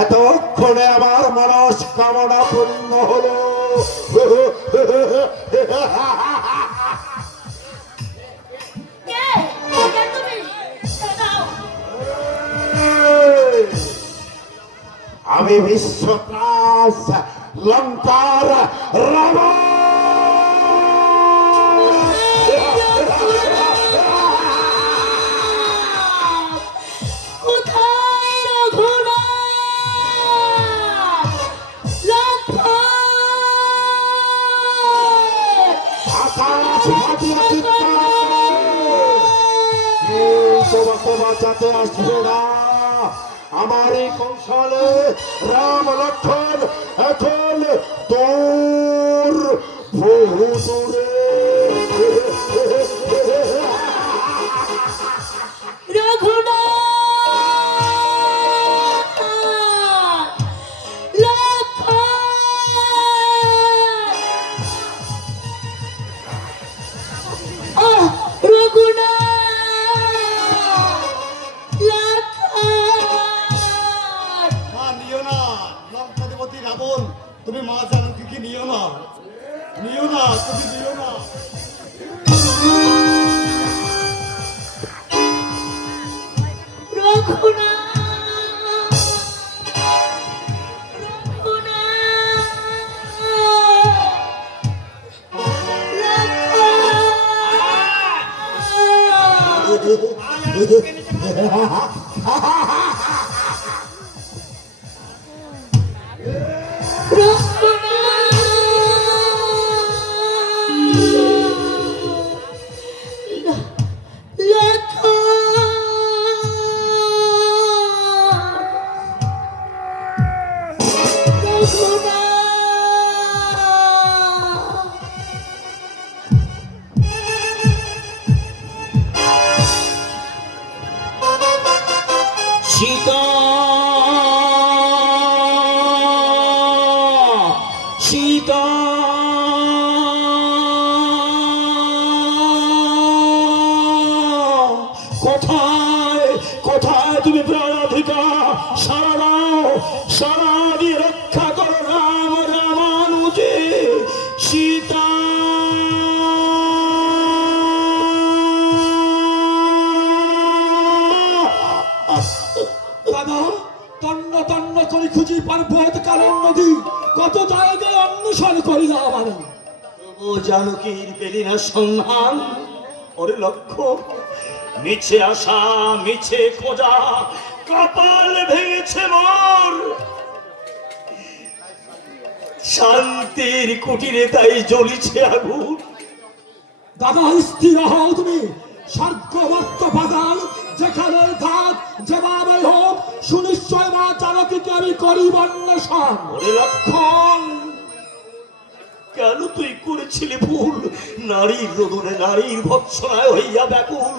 এতক্ষণে আমার মনস্কামনা পূর্ণ হলো। আমি বিশ্বত্রাস লঙ্কার রাবণ। তোমাকে বাঁচাতে আসবে না। আমার এই কৌশলে রাম লক্ষ্মণ এখন তোর ভূতুরে। তুমি মা জানকীকে নিও না, নিও না, তুমি নিও না। সীতা সীতা কোথায় কোথায় তুমি প্রাণাধিকা? সারা দাও, সারা দিয়ে রক্ষা করো রাম রামানুজে। সীতা তন্ন তন্ন করে খুঁজি পর্বত কারণ নদী, কত জায়গায় অন্বেষণ করিলাম আমি, ও জানকীর পেলি না সন্ধান। ওরে লক্ষ্য, মিছে আসা মিছে খোঁজা, কপাল ভেঙেছে মোর। শান্তির কুটিরে তাই জ্বলিছে আগুন। দাদা স্থির হও তুমি, স্বর্গবর্ত বাগান যেখানে থাক যেভাবে হোক, সুনিশ্চয় মা জানকীকে আমি করিব অন্বেষণ। ওরে লক্ষণ, কেন তুই করেছিলি ভুল? নারীর রোদনে নারীর ভৎসনায় হইয়া ব্যাকুল,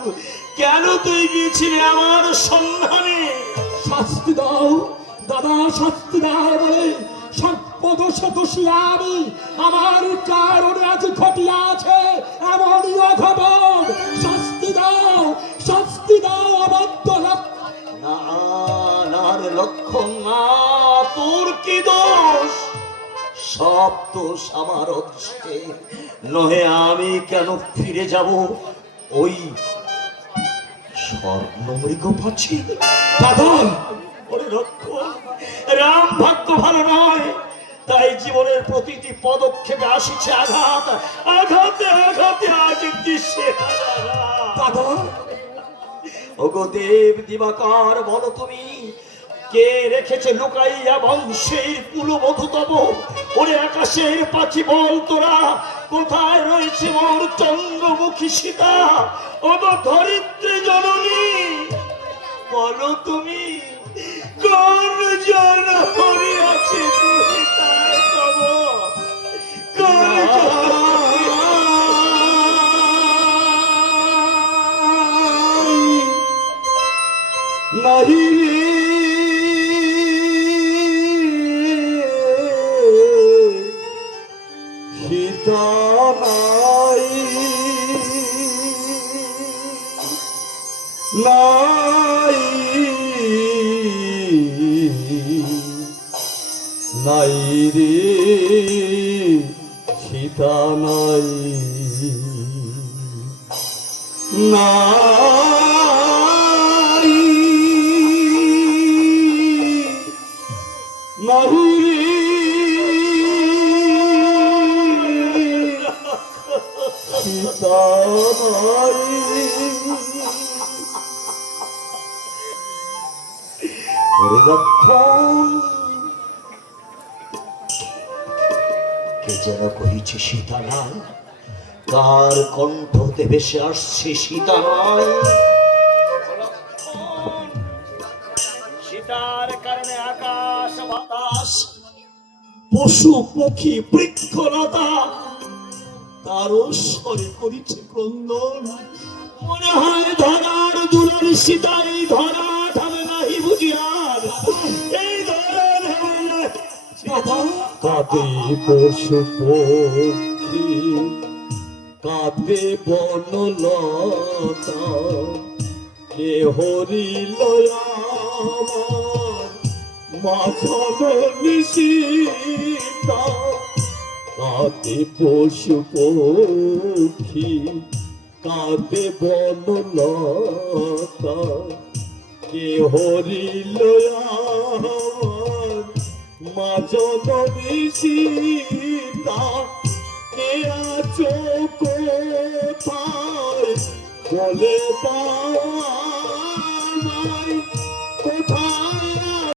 কেন তুই গিয়েছিলি আমার সন্ধানে? শাস্তি দাও দাদা, শাস্তি দাও বলে সর্বদোষে দোষী আমি, আমার কারণে আজ ঘটিয়াছে এমনই অঘটন। শাস্তি দাও, শাস্তি দাও অবাধ্য লক্ষ্মণ। না না রে লক্ষণ না, তোর কি দোষ? সব দোষ আমার অদৃষ্টে, নহে আমি কেন ফিরে যাব ওই স্বর্ণমৃগ পাচ্ছি? দাদা ওরে লক্ষণ, রাম ভাগ্য ভালো নয়, তাই জীবনের প্রতিটি পদক্ষেপে আসিছে আঘাত, আঘাতে আঘাতে আজ দিশে দাদা ওগো দেব দিবাকর, বলো তুমি কে রেখেছে লুকাইয়া বংশের কুলবধূ তব? ওরে আকাশের পাখি বল তোরা, কোথায় রয়েছে মোর চন্দ্রমুখী সীতা? ওগো ধরিত্রী জননী, বলো তুমি কোন জন হরিয়াছে তাই তব? কোন নাহি সীতা নাই, নাই নাই রে সীতা নাই, নাই নাহি সীতা নাই। ওরে লক্ষণ, কে যেন কহিছে সীতা নাই, কার কণ্ঠতে ভেসে আসছে সীতা নাই। সীতার কারণে আকাশ বাতাস, পশু পক্ষী বৃক্ষলতা তারও স্বরে করিছে ক্রন্দন। মনে হয় ধরার দুলার সীতা এই ধরা থামে নাহি বুঝিয়ার, এই ধরা থামে না। কাঁদে পশু পক্ষী, কাঁদে বনলতা, কে হরিল আমার মাঝাবে সীতা। কাঁদে পশু পক্ষী, কাঁদে বনলতা, কে হরিল আমার মাঝাবে সীতা। কে আছো কোথায় বলে দাও